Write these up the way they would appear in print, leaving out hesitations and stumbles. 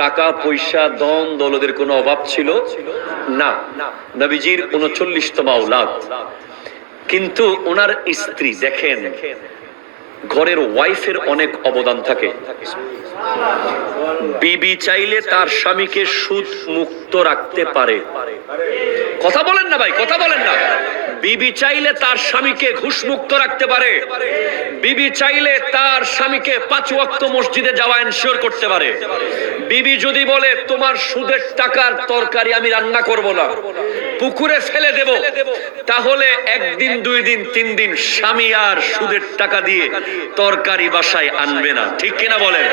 টাকা পয়সা ধন দৌলতের কোনো অভাব ছিল না। নবীজির 39তম আওলাদ, কিন্তু ওনার স্ত্রী দেখেন ঘরের ওয়াইফের অনেক অবদান থাকে। বিবি চাইলে তার স্বামীকে সুদ মুক্ত রাখতে পারে। কথা বলেন না ভাই, কথা বলেন না। বিবি চাইলে তার স্বামীকে ঘুষ মুক্ত রাখতে পারে। বিবি চাইলে তার স্বামীকে 5 ওয়াক্ত মসজিদে যাওয়া এনশিওর করতে পারে। বিবি যদি বলে তোমার সুদের টাকার তরকারি আমি রান্না করব না, পুকুরে ফেলে দেব, তাহলে 1 দিন 2 দিন 3 দিন স্বামী আর সুদের টাকা দিয়ে তরকারি বাসায় আনবে না। ঠিক কিনা বলেন?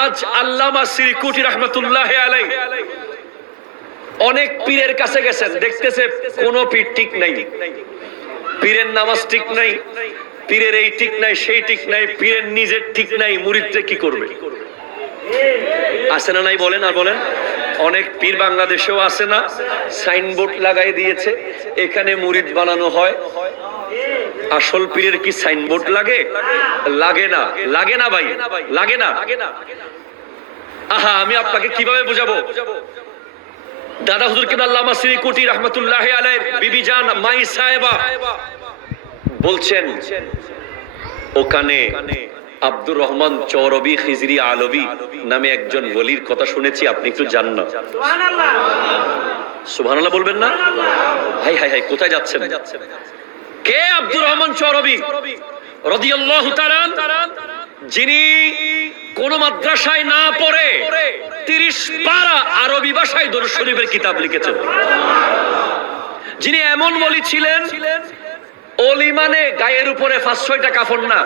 আজ আল্লামা সিরকুটি রহমাতুল্লাহ আলাইহি অনেক পীরের কাছে গেছেন, দেখতেছে কোন পীর ঠিক নাই, পীরের নামাজ ঠিক নাই, পীরের এই ঠিক নাই সেই ঠিক নাই, পীরের নিজের ঠিক নাই, মুরিদরে কি করবে? আছে না নাই বলেন? আর বলেন। অনেক পীর বাংলাদেশেও আছে না, সাইনবোর্ড লাগাই দিয়েছে এখানে মুরিদ বানানো হয়। আসল পীরের কি সাইনবোর্ড লাগে? লাগে না, লাগে না ভাই, লাগে না। আহা, আমি আপনাকে কিভাবে বুঝাবো? দাদা হুজুর কিবলা আল্লামা সিরকুটি রহমাতুল্লাহ আলাইহি বিবি জান মাই সাহেবা বলছেন, ওখানে আব্দুর রহমান চৌরবি খিজরি আলবি নামে একজন ওলির কথা শুনেছি, আপনি একটু জান না? সুবহানাল্লাহ, সুবহানাল্লাহ বলবেন না? হাই হাই হাই, কোথায় যাচ্ছেন? কে আব্দুর রহমান চৌরবি রাদিয়াল্লাহু তাআলা, যিনি কোন মাদ্রাসায় না পড়ে 30 পারা আরবি ভাষায় দরুদ শরীফের কিতাব লিখেছেন। যিনি এমন ওলি ছিলেন, ওলি মানে গায়ের উপরে 5-6টা কাফন না।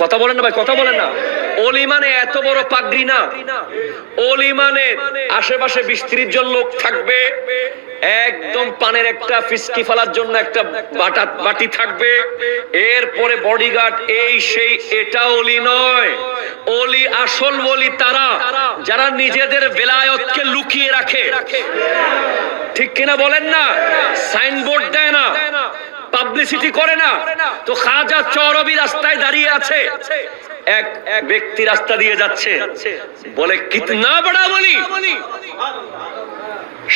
কথা বলেন না ভাই, কথা বলেন না। ওলি মানে এত বড় পাগড়ি না। ওলি মানে আশেপাশে 20-30 জন লোক থাকবে, একদম পানের একটা ফিসকি ফেলার জন্য একটা বাটি থাকবে, এরপরে বডিগার্ড, এই সেই। এটা ওলি নয়। ওলি, আসল ওলি তারা যারা নিজেদের বেলায়েতকে লুকিয়ে রাখে। ঠিক কিনা বলেন না? সাইনবোর্ড দেয় না, পাবলিসিটি করে না। তো খাজা চৌরবি রাস্তায় দাঁড়িয়ে আছে, এক ব্যক্তি রাস্তা দিয়ে যাচ্ছে, বলে কিতনা বড়া বলি।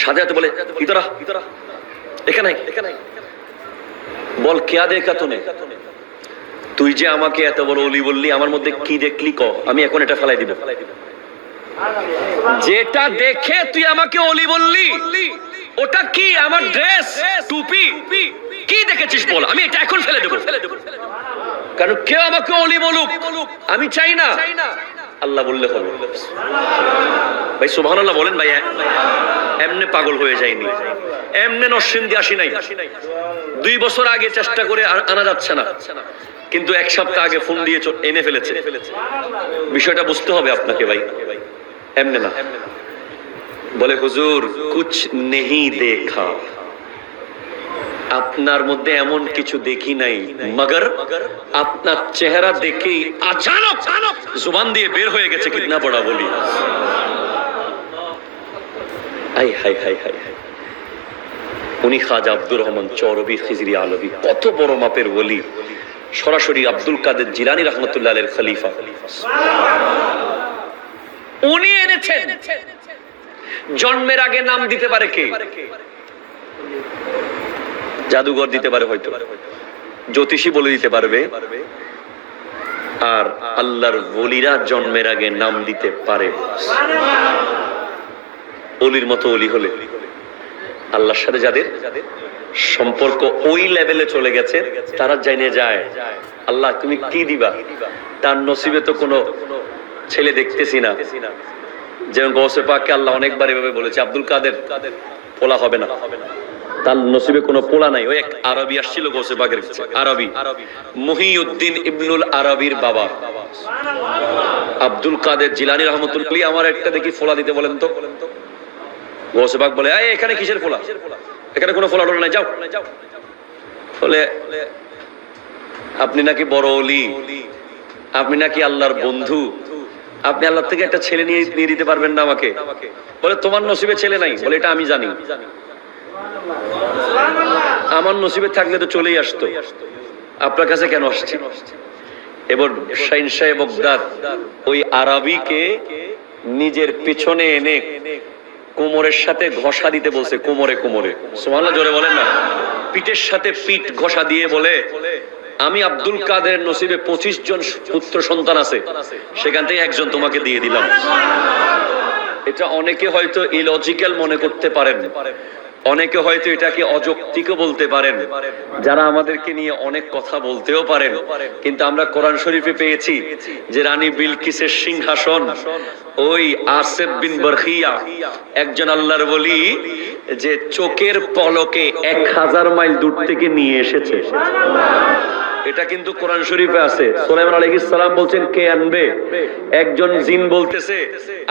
সাথে সাথে বলে ইতরা ইতরা, এখানে এখানে। বল কেয়া দেখা তুনে, তুই যে আমাকে এত বড় ওলি বললি, আমার মধ্যে কি দেখলি ক, আমি এখন এটা ফেলাই দিব। যেটা দেখে তুই আমাকে ওলি বললি ওটা কি? আমার ড্রেস, টুপি, কি দেখেছিস বল, আমি এটা এখন ফেলে দেব। কারণ কেউ আমাকে ওলি বলুক, আমি চাই না। আল্লাহ বললে হবে। ভাই সুবহানাল্লাহ বলেন ভাই। এমনি পাগল হয়ে যায়নি, এমনি নরসিংদী আসি নাই। 2 বছর আগে চেষ্টা করে আনা যাচ্ছে না, কিন্তু 1 সপ্তাহ আগে ফোন দিয়ে এনে ফেলেছে। বিষয়টা বুঝতে হবে আপনাকে ভাই, এমনি না। বলে হুজুর কুছ নেহি দেখা, আপনার মধ্যে এমন কিছু দেখি নাই, মগর আপনার চেহারা দেখেই আচানক জুবান দিয়ে বের হয়ে গেছে কিতনা বড়া বলি। High high high high. উনি খাজা আব্দুর রহমান চৌরবি খিজরি আলবি, কত বড় মাপের ওলি, সরাসরি আব্দুল কাদের জিলানী রহমতুল্লাহ আলাইহির খলিফা। উনি এনেছেন। জন্মের আগে নাম দিতে পারে কে? জাদুঘর দিতে পারে, হয়তো জ্যোতিষী বলে দিতে পারবে। আর আল্লাহর ওলিরা জন্মের আগে নাম দিতে পারে। ওলির মতো ওলি হলে আল্লাহর সাথে যাদের সম্পর্ক ওই লেভেলে চলে গেছে, তারা জেনে যায় আল্লাহ তুমি কি দিবা। তার নসিবে তো কোনো ছেলে দেখতেছি না। যেমন গৌসে পাককে আল্লাহ অনেকবার এভাবে বলেছে, আব্দুল কাদের পোলা হবে না, তার নসিবে কোনো পোলা নাই। ওই এক আরবি আসছিল গৌসে পাকের কাছে, আরবি, মুহিউদ্দিন ইবনুল আরবির বাবা আব্দুল কাদের জিলানী রহমতুল্লাহ। আমার একটা দেখি ফোলা দিতে বলেন তো। গৌসে পাক বলে এখানে কিসের ফোলা, এখানে কোনো ফোলা টোলা নাই, যাও। বলে আপনি নাকি বড় ওলি, আপনি নাকি আল্লাহর বন্ধু, আপনি আল্লাহ থেকে একটা ছেলে নিয়ে দিতে পারবেন না আমাকে? বলে তোমার নসিবে ছেলে নাই। বলে এটা আমি জানি, আমার নসিবে থাকলে তো চলেই আসতো, আপনার কাছে কেন আসছে? এবার শাহিনশাহ বগদাদ ওই আরবিকে নিজের পেছনে এনে কোমরের সাথে ঘষা দিতে বলছে, কোমরে কোমরে, সুবহানাল্লাহ জোরে বলেন না, পিঠের সাথে পিঠ ঘষা দিয়ে বলে, আমি আব্দুল কাদের নসিবে 25 জন পুত্র সন্তান আছে, সেখান থেকে একজন তোমাকে দিয়ে দিলাম। এটা অনেকে হয়তো ইলজিক্যাল মনে করতে পারেন, অনেকে হয়তো এটাকে অযৌক্তিকও বলতে পারেন, যারা আমাদেরকে নিয়ে অনেক কথা বলতেও পারেন, কিন্তু আমরা কোরআন শরীফে পেয়েছি যে রানী বিলকিসের সিংহাসন ওই আসিফ বিন বরখিয়া একজন আল্লাহর ওলি যে চোখের পলকে 1000 মাইল দূর থেকে নিয়ে এসেছে। এটা কিন্তু কোরআন শরীফে আছে। সুলাইমান আলাইহিস সালাম বলছেন কে আনবে? একজন জিন বলতেছে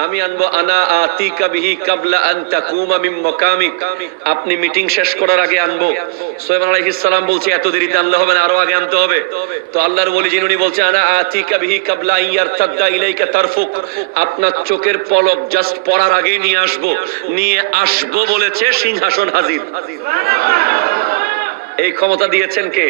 আমি আনবো, আনা আতিকা বিহি কাবলা আন তাকুমা মিন মাকামিক, আপনি মিটিং শেষ করার আগে আনবো। সুলাইমান আলাইহিস সালাম বলছে এত দেরিতে আনলে হবে না, আরো আগে আনতে হবে। তো আল্লাহর ওলি জিন উনি বলছে আনা আতিকা বিহি কাবলা আন ইয়ারতাদা ইলাইকা তারফুক, আপনার চোখের পলক জাস্ট পড়ার আগেই নিয়ে আসবো। নিয়ে আসবো বলেছে, সিংহাসন হাজির। এই ক্ষমতা দিয়েছেন কে?